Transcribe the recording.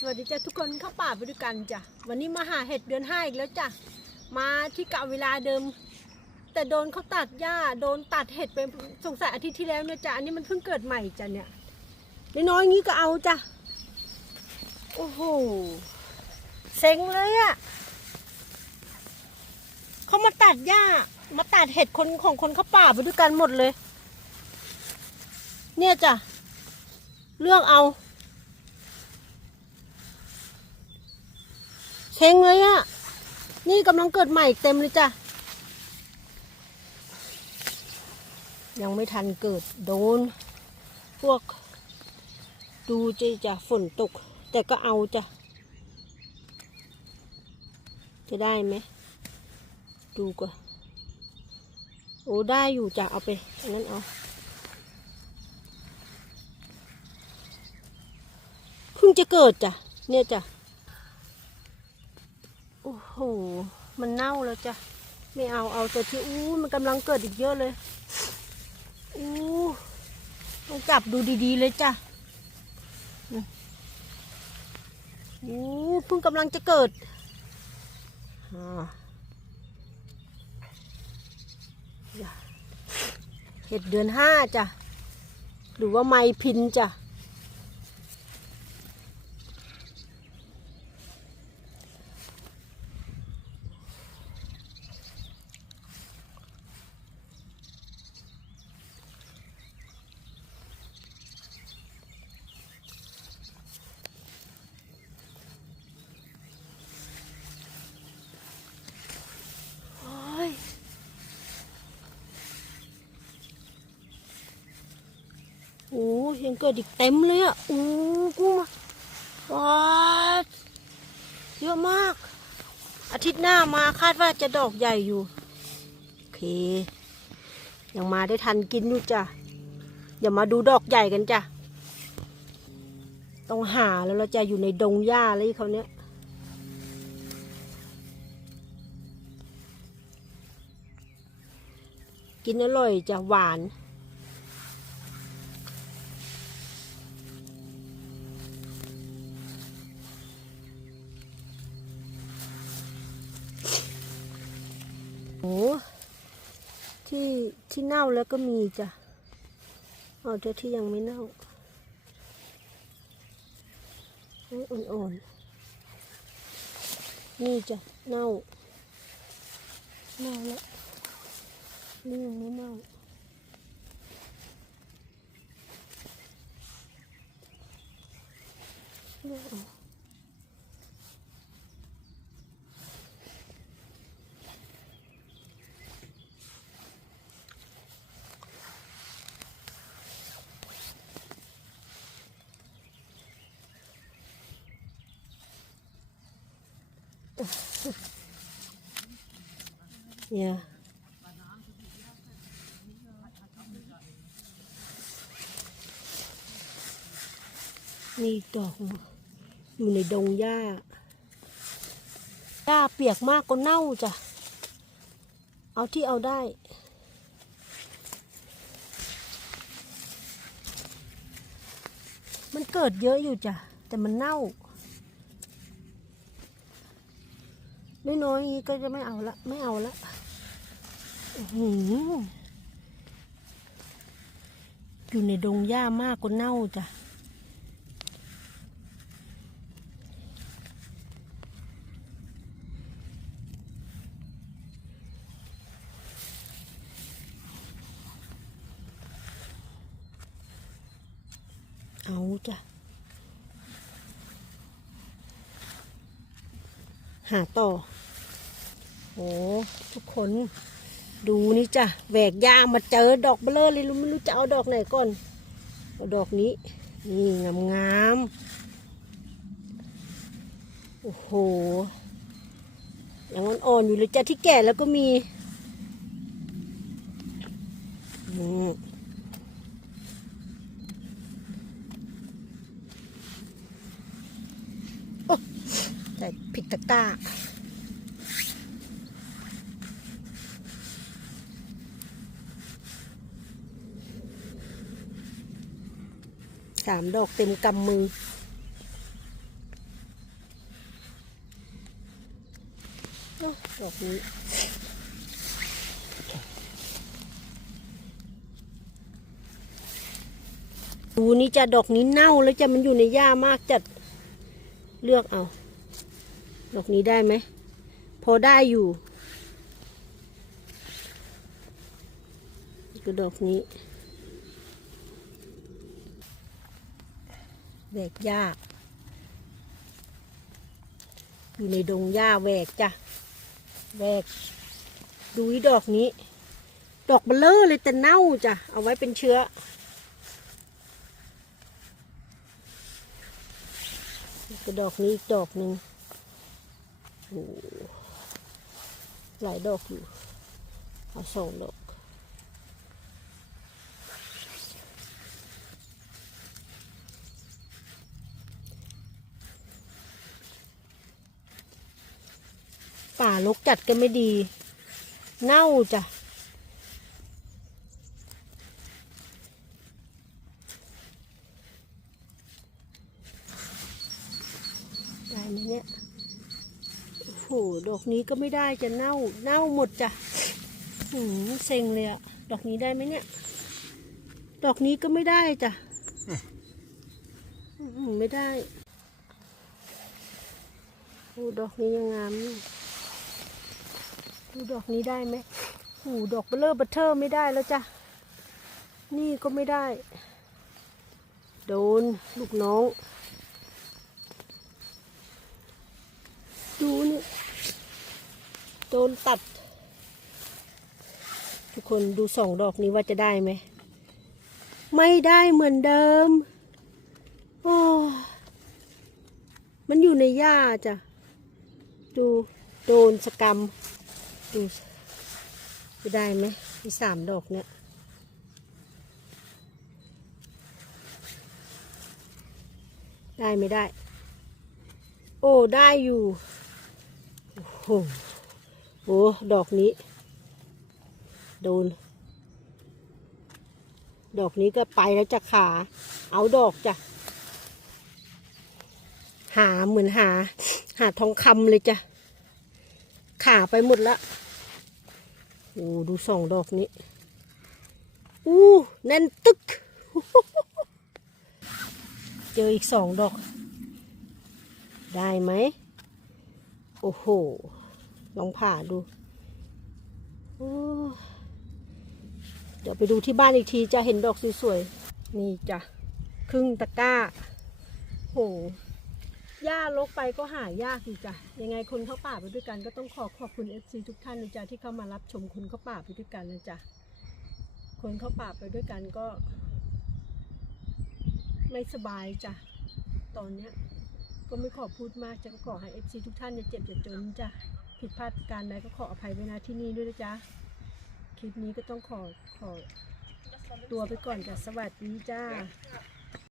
สวัสดีจ้ะทุกคนเข้าป่าไปด้วยกันจ้ะวันนี้มาหาเห็ดเดือนห้าอีกแล้วจ้ะมาที่ก่าเวลาเดิม แต่โดนเขาตัดหญ้าโดนตัดเห็ดไปสงสัยอาทิตย์ที่แล้วเนี่ยจ้ะอันนี้มันเพิ่งเกิดใหม่จ้ะเนี่ยน้อยๆงี้ก็เอาจ้ะโอ้โหเซ็งเลยอะเขามาตัดหญ้ามาตัดเห็ดคนของคนเข้าป่าไปด้วยกันหมดเลย เนี่ยจ้ะเลือกเอา เช็งเลยอะนี่กำลังเกิดใหม่อีกเต็มเลยจ้ะ ยังไม่ทันเกิดโดน พวก ดูจีจ้ะฝนตก แต่ก็เอาจ้ะ จะได้ไหม ดูก่อนโอ้ ได้อยู่จ้ะ เอาไปอันนั้นเอาเพิ่งจะเกิดจ้ะ เนี่ยจ้ะ โอ้โห มันเน่าแล้วจ้ะ ไม่เอา เอาแต่ที่อู้มันกำลังเกิดอีกเยอะเลย อู้ต้องจับดูดีๆเลยจ้ะอู้เพิ่งกำลังจะเกิดเห็ดเดือนห้าจ้ะ หรือว่าไม้พินจ้ะ โอ้ยโอ้ ยังเกิดอีกเต็มเลยอะโอ้กูมาว้าเยอะมาก อาทิตย์หน้ามาคาดว่าจะดอกใหญ่อยู่ โอเค ยังมาได้ทันกินอยู่จ้ะอย่ามาดูดอกใหญ่กันจ้ะ ต้องหาแล้วเราจะอยู่ในดงหญ้าอะไรเขาเนี้ยกินอร่อยจะหวาน ที่เน่าแล้วก็มีจ้ะเอาแต่ที่ยังไม่เน่าให้อ่อนๆ นี่จ้ะเน่า เน่าแล้ว นี่ยังไม่เน่าเนี่ยนี่อีกดอกหนึ่งอยู่ในดงหญ้า เนี่ยในดอกอยู่ในดงหญ้าหญ้าเปียกมากก็เน่าจ้ะเอาที่เอาได้มันเกิดเยอะอยู่จ้ะ แต่มันเน่า น้อยๆก็จะไม่เอาละ ไม่เอาละ อยู่ในดงหญ้ามากก็เน่าจ้ะเอาจ้ะ หาต่อ โอ้ ทุกคน ดูนี่จ้ะแหวกยามาเจอดอกเบลอเลยรู้ไม่รู้จะเอาดอกไหนก่อนเอาดอกนี้ นี่งามงามๆโอ้โหยังอ่อนๆอยู่เลยจ้ะที่แก่แล้วก็มีอืมใส่ผิดตะกร้า สามดอกเต็มกำมือ ดอกนี้ดูนี่จะดอกนี้เน่าแล้วจะมันอยู่ในหญ้ามากจัดเลือกเอา ดอกนี้ได้ไหม พอได้อยู่ก็ดอกนี้ แหวกหญ้าอยู่ในดงหญ้าแหวกจ้ะแหวกดูดอกนี้ ดอกเบลเลอร์เลยแต่เน่าจ้ะ เอาไว้เป็นเชื้อ ก็ดอกนี้อีกดอกหนึ่งหลายดอกอยู่ เอาสองดอก ป่าลกจัดก็ไม่ดี เน่าจ้ะได้ไหมเนี่ยโอ้โหดอกนี้ก็ไม่ได้จะเน่า เน่าหมดจ้ะหืมเซ็งเลยอะดอกนี้ได้ไหมเนี่ย ดอกนี้ก็ไม่ได้จ้ะหือไม่ได้โอ้ดอกนี้ยังงามอยู่ ดูดอกนี้ได้ไหมโอ้ดอกเบลเลอร์บัตเทอร์ไม่ได้แล้วจ้ะ นี่ก็ไม่ได้ โดนลูกน้อง ดูนี่ โดนตัด ทุกคนดูสองดอกนี้ว่าจะได้ไหม ไม่ได้เหมือนเดิม โอ้มันอยู่ในหญ้าจ้ะ ดูโดนสกรรม ดูจะได้ไหมมีสามดอกเนี่ยได้ไม่ได้ โอ้ได้อยู่ โอ้โหโอ้ดอกนี้ โดน ดอกนี้ก็ไปแล้วจะขา เอาดอกจ้ะ หาเหมือนหา หาทองคำเลยจ้ะ ขาไปหมดละโอ้ดูสองดอกนี้อู้แน่นตึก เจออีกสองดอก ได้ไหม โอ้โห ลองผ่าดู เดี๋ยวไปดูที่บ้านอีกทีจะเห็นดอกสวยๆ นี่จ้ะ ครึ่งตะกร้า โห หญ้าลกไปก็หายากอยู่จ้ะยังไงคนเข้าป่าไปด้วยกันก็ต้องขอขอบคุณ FC ทุกท่านนะจ๊ะที่เข้ามารับชมคนเข้าป่าไปด้วยกันนะจ๊ะคนเข้าป่าไปด้วยกันก็ ไม่สบายจ้ะตอนเนี้ยก็ไม่ขอพูดมากจะก็ขอให้ FC ทุกท่านอย่าเจ็บอย่าจนจ้ะผิดพลาดการใดก็ขออภัยไว้ณที่นี่ด้วยนะจ๊ะคลิปนี้ก็ต้องขอขอตัวไปก่อนจ้ะสวัสดีจ้า